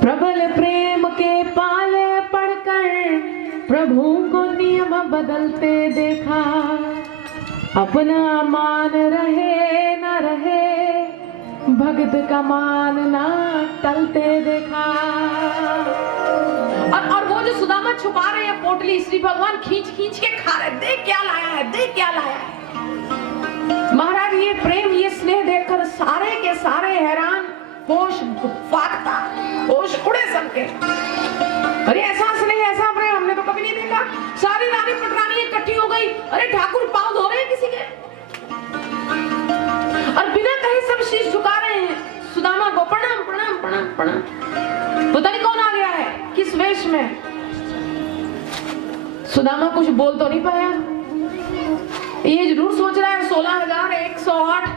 प्रबल प्रेम के पाले पढ़कर प्रभु को नियम बदलते देखा, अपना मान रहे न रहे भक्त का मान ना टलते देखा। और वो जो सुदामा छुपा रहे हैं पोटली, श्री भगवान खींच खींच के खा रहे, देख क्या लाया है, देख क्या लाया है। महाराज ये प्रेम ये स्नेह देखकर सारे के सारे हैरान, होश फाकता, होश उड़े सबके। अरे ऐसा स्नेह ऐसा प्रेम हमने तो कभी नहीं देखा। सारी रानी पटरानी इकट्ठी हो गई, अरे ठाकुर पांव धो रहे हैं किसी के, और बिना कहे सब शीश झुका रहे हैं सुदामा को, प्रणाम प्रणाम प्रणाम प्रणाम। पता नहीं कौन आ गया है, किस वेश में। सुदामा कुछ बोल तो नहीं पाया, ये जरूर सोच रहा है 16,108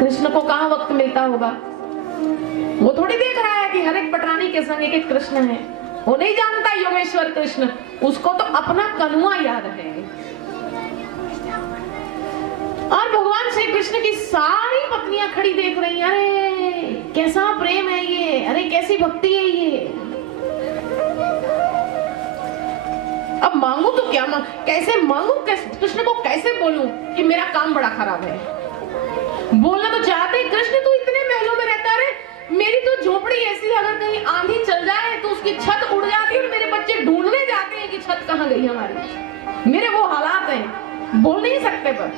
कृष्ण को कहां वक्त मिलता होगा। वो थोड़ी देख रहा है कि हर एक पटरानी के संग एक कृष्ण है, वो नहीं जानता योगेश्वर कृष्ण, उसको तो अपना कन्हुआ याद है। और भगवान श्री कृष्ण की सारी पत्नियां खड़ी देख रही हैं, अरे कैसा प्रेम है ये, अरे कैसी भक्ति है ये। अब मांगू तो क्या कैसे मांगू, कृष्ण को कैसे बोलूं कि मेरा काम बड़ा खराब है। बोलना तो चाहते कृष्ण तू इतने महलों में रहता है, मेरी तो झोपड़ी ऐसी है, अगर कहीं आंधी चल जाए तो उसकी छत उड़ जाती है और मेरे बच्चे ढूंढने जाते हैं कि छत कहां गई हमारी। मेरे वो हालात हैं, बोल नहीं सकते। पर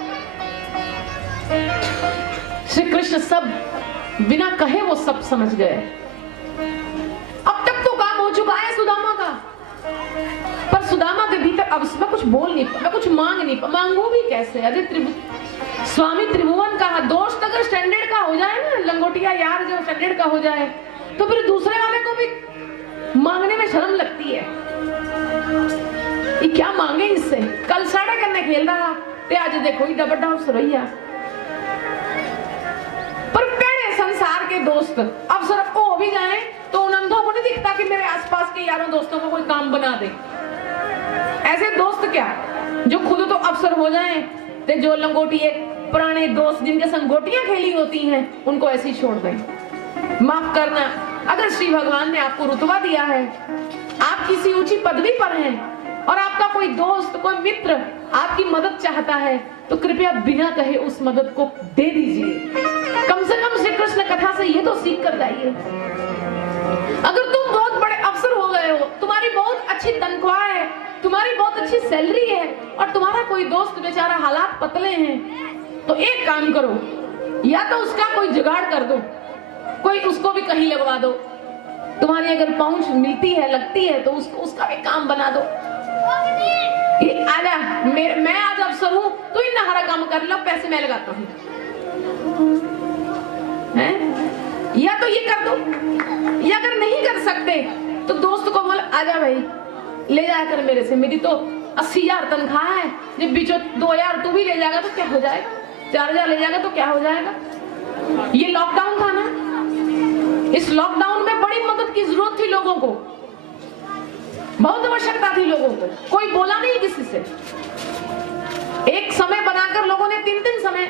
श्री कृष्ण सब बिना कहे वो सब समझ गए। अब तक तो काम हो चुका है सुदामा का, पर सुदामा के भीतर अब मैं कुछ बोल नहीं, मैं कुछ मांग नहीं, मांगू भी कैसे। अरे स्वामी त्रिभुवन का दोस्त अगर स्टैंडर्ड का हो जाए ना, लंगोटिया यार जो स्टैंडर्ड का हो जाए, तो फिर दूसरे वाले को भी मांगने में शर्म लगती है। ये क्या मांगे इससे, कल साढ़े करने खेल रहा ते आज देखो ही डबड्डा सुरैया। पर पहले संसार के दोस्त अवसर को हो भी जाए तो उन अंधों को नहीं दिखता कि मेरे आसपास के यारों दोस्तों को कोई काम बना दे। ऐसे दोस्त क्या जो खुद तो अवसर हो जाए, ते जो लंगोटिए पुराने दोस्त जिनके संग गोटियां खेली होती हैं उनको ऐसे ही छोड़ दें। माफ करना, अगर श्री भगवान ने आपको रुतबा दिया है, आप किसी ऊंची पदवी पर हैं और आपका कोई दोस्त कोई मित्र आपकी मदद चाहता है, तो कृपया बिना कहे उस मदद को दे दीजिए। कम से कम श्री कृष्ण कथा से ये तो सीख कर जाइए। अगर तुम बहुत बड़े अफसर हो गए हो, तुम्हारी बहुत अच्छी तनख्वाह है, तुम्हारी बहुत अच्छी सैलरी है, और तुम्हारा कोई दोस्त बेचारा हालात पतले हैं, तो एक काम करो, या तो उसका कोई जुगाड़ कर दो, कोई उसको भी कहीं लगवा दो। तुम्हारी अगर पहुंच मिलती है लगती है तो उसका भी काम बना दो। ये आजा, मैं आज अफसर हूं, तो इन हरा काम कर लो, पैसे मैं लगाता हूं। या तो ये कर दो, या अगर नहीं कर सकते तो दोस्त को बोल, आजा भाई ले जाया कर मेरे से, मेरी तो 80,000 तनख्वाह है, जब बीचों 2,000 तू भी ले जाएगा तो क्या हो जाएगा, 4,000 ले जाएगा तो क्या हो जाएगा। ये लॉकडाउन था ना, इस लॉकडाउन में बड़ी मदद की जरूरत थी लोगों को, बहुत आवश्यकता थी लोगों को, कोई बोला नहीं किसी से। एक समय बनाकर लोगों ने 3-3 समय,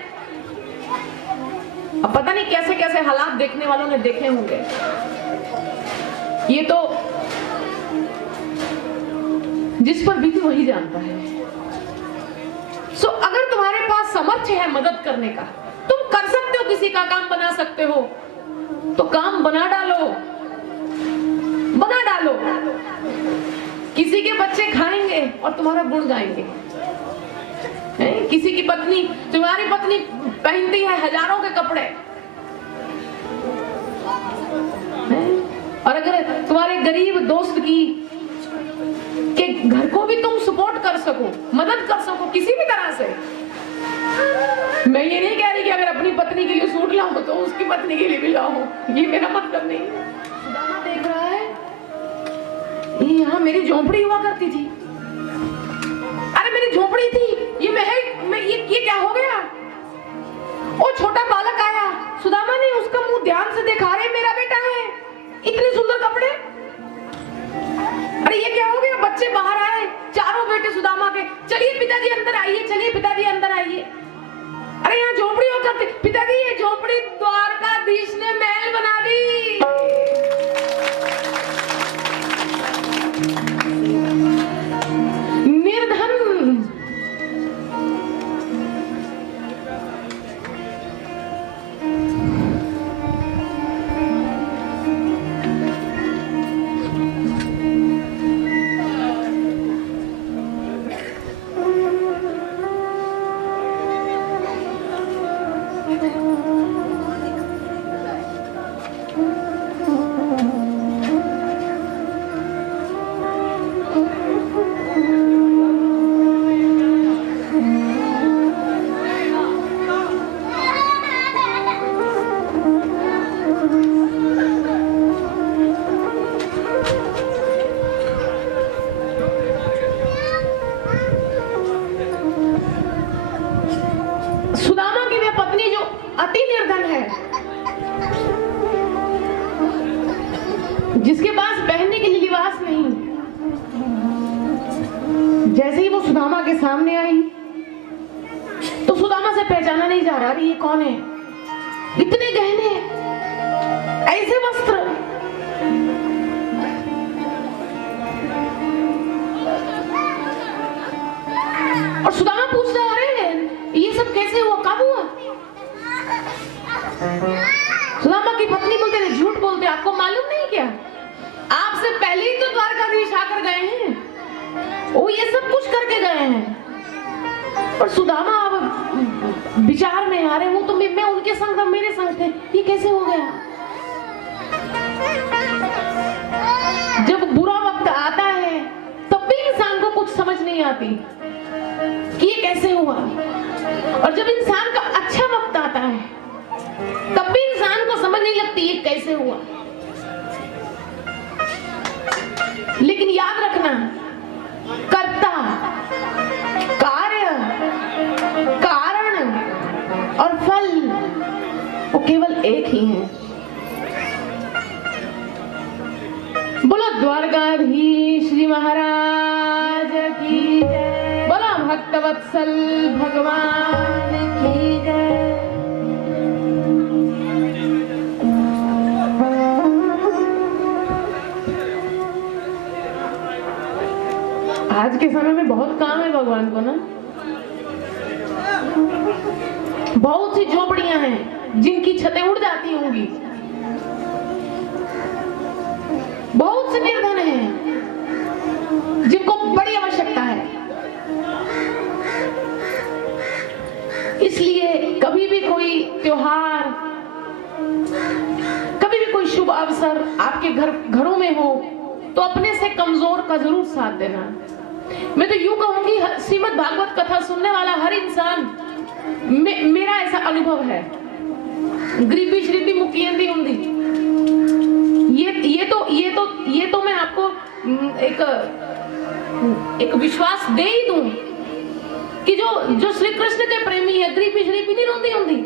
अब पता नहीं कैसे कैसे हालात देखने वालों ने देखे होंगे। ये तो जिस पर बीती वही जानता है। सो अगर तुम्हारे पास सामर्थ्य है मदद करने का, तुम कर सकते हो, किसी का काम बना सकते हो, तो काम बना डालो, बना डालो। किसी के बच्चे खाएंगे और तुम्हारा गुण गाएंगे। किसी की पत्नी, तुम्हारी पत्नी पहनती है हजारों के कपड़े, और अगर तुम्हारे गरीब दोस्त की के घर को भी तुम सपोर्ट कर सको, मदद कर सको किसी भी तरह से। मैं ये नहीं कह रही कि अगर अपनी पत्नी के लिए सूट लाओ तो उसकी पत्नी के लिए भी लाओ, ये मेरा मतलब नहीं। सुदामा देख रहा है, ये यहाँ मेरी झोपड़ी हुआ करती थी, अरे मेरी झोपड़ी थी, ये महल, ये क्या हो गया। वो छोटा बालक आया, सुदामा ने उसका मुंह ध्यान से देखा, अरे मेरा बेटा है, इतने सुंदर कपड़े, अरे ये क्या हो गया। बच्चे बाहर आए, चारों बेटे सुदामा के, चलिए पिताजी अंदर आइए, चलिए पिताजी अंदर आइए। अरे यहाँ झोपड़ी होकर, पिताजी ये झोपड़ी द्वारकाधीश ने महल बना दी। निर्धन सुदामा की वे पत्नी जो अति निर्धन है, जिसके पास पहनने के लिए लिबास नहीं, जैसे ही वो सुदामा के सामने आई तो सुदामा से पहचाना नहीं जा रहा, ये कौन है? इतने गहने, ऐसे वस्त्र, और सुदामा पूछ रहा, अरे ये सब कैसे हुआ, कब हुआ? सुदामा की पत्नी बोलते थे, झूठ बोलते, आपको मालूम नहीं क्या? आपसे पहले ही तो द्वारकाधीश आकर गए हैं, वो ये सब कुछ करके गए हैं। और सुदामा अब विचार में आ रहे, वो तो मैं उनके संग था, मेरे संग थे, ये कैसे हो गया? जब बुरा वक्त आता है तब भी इंसान को कुछ समझ नहीं आती कि ये कैसे हुआ, और जब इंसान का अच्छा वक्त आता है तब भी इंसान को समझ नहीं लगती ये कैसे हुआ। लेकिन याद रखना, कर्ता, कार्य, कारण और फल वो केवल एक ही है। बोलो द्वारकाधीश श्री महाराज की जय, बोलो भक्तवत्सल भगवान की जय। आज के समय में बहुत काम है भगवान को ना। बहुत सी झोपड़ियां हैं जिनकी छतें उड़ जाती होंगी, बहुत से निर्धन हैं जिनको बड़ी आवश्यकता है। इसलिए कभी भी कोई त्योहार, कभी भी कोई शुभ अवसर आपके घरों में हो तो अपने से कमजोर का जरूर साथ देना। मैं तो यूं कहूंगी, श्रीमद् भागवत कथा सुनने वाला हर इंसान, मेरा ऐसा अनुभव है, गरीबी श्रीबी मुकियंदी हुंदी, ये तो मैं आपको एक विश्वास दे ही दूं कि जो श्री कृष्ण के प्रेमी है, गरीबी श्रीबी नहीं रोंदी हुंदी,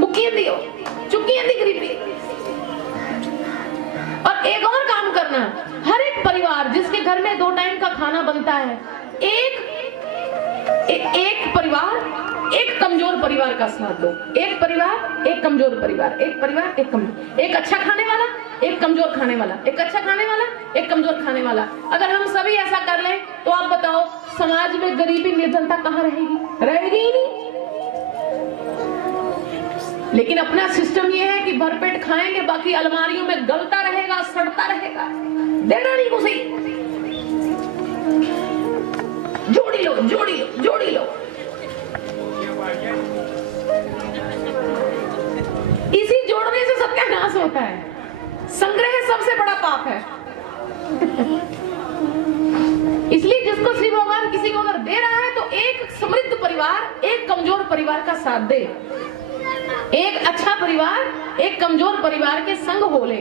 मुकियंदी हो, चुकियंदी गरीबी। और एक और काम करना, हर एक परिवार जिसके घर में 2 टाइम का खाना बनता है, एक परिवार, एक कमजोर परिवार का साथ दो। एक परिवार, एक कमजोर परिवार, एक परिवार, एक कमजोर, एक अच्छा खाने वाला, एक कमजोर खाने वाला, एक अच्छा खाने वाला, एक कमजोर खाने वाला। अगर हम सभी ऐसा कर लें तो आप बताओ समाज में गरीबी निर्धनता कहाँ रहेगी? रहेगी ही नहीं। लेकिन अपना सिस्टम ये है कि भरपेट खाएंगे, बाकी अलमारियों में गलता रहेगा, सड़ता रहेगा, देना नहीं उसे। जोड़ी लो, जोड़ी लो, जोड़ी लो। इसी जोड़ने से सत्यानाश होता है। संग्रह सबसे बड़ा पाप है। इसलिए जिसको श्री भगवान किसी को अगर दे रहा है तो एक समृद्ध परिवार, एक कमजोर परिवार का साथ दे। एक अच्छा परिवार एक कमजोर परिवार के संग हो ले,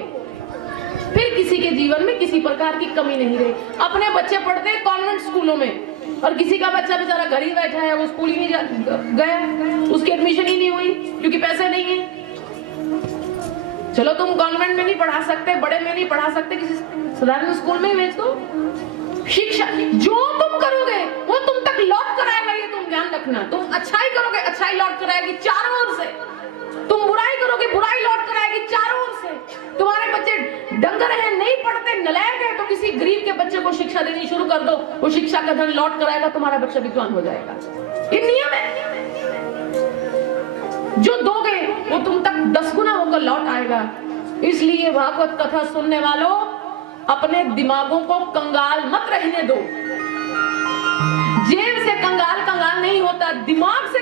फिर किसी के जीवन में किसी प्रकार की कमी नहीं रही। अपने बच्चे पढ़ते हैं कॉन्वेंट स्कूलों में और किसी का बच्चा बेचारा घर ही बैठा है, वो स्कूल ही नहीं गया, उसकी एडमिशन ही नहीं हुई क्योंकि पैसे नहीं है। चलो तुम कॉन्वेंट में नहीं पढ़ा सकते, बड़े में नहीं पढ़ा सकते, किसी साधारण स्कूल में ही भेज दो। शिक्षा जो तुम करोगे वो तुम तक लौट कर आएगा, ये तुम ध्यान रखना। तुम अच्छाई करोगे, अच्छाई लौट कर आएगी चारों ओर से। तुम बुराई करोगे, बुराई लौट कर आएगी चारों ओर से। तुम्हारे बच्चे डंगर है, नहीं पढ़ते, नलायक है, तो किसी गरीब के बच्चे को शिक्षा देनी शुरू कर दो, वो शिक्षा का धन लौट कराएगा, तुम्हारा बच्चा विद्वान हो जाएगा। ये नियम है। जो दोगे वो तुम तक 10 गुना होकर लौट आएगा। इसलिए भागवत कथा सुनने वालों, अपने दिमागों को कंगाल मत रहने दो। जेब से कंगाल कंगाल नहीं होता, दिमाग से